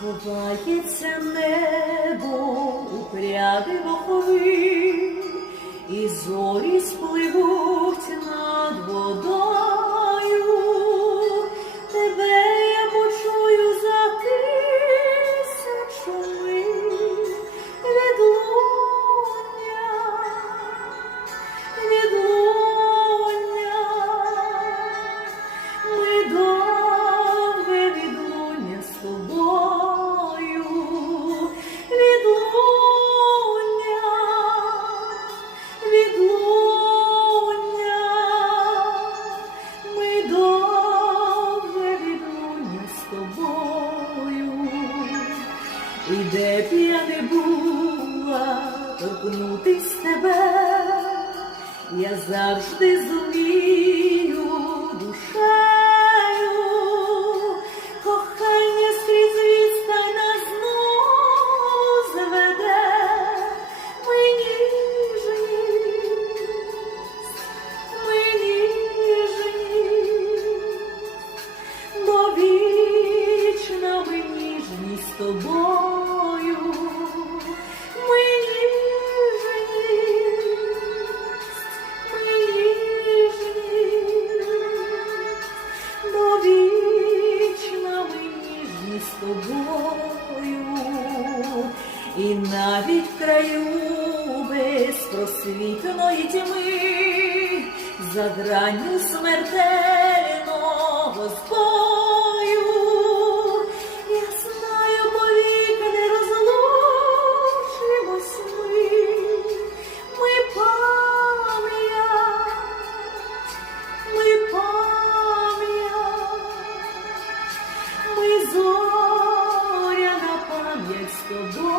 Ховається небо у пряди вохови, і зорі спливуть І де б я не була, торкнутись тебе, я завжди зумію. і навіть в краю безпросвітної тьми, за гранню смертельного збою, я знаю, повіки не розлучимось ми, ми пам'ять, ми пам'ять, ми зоря на пам'ять з тобою.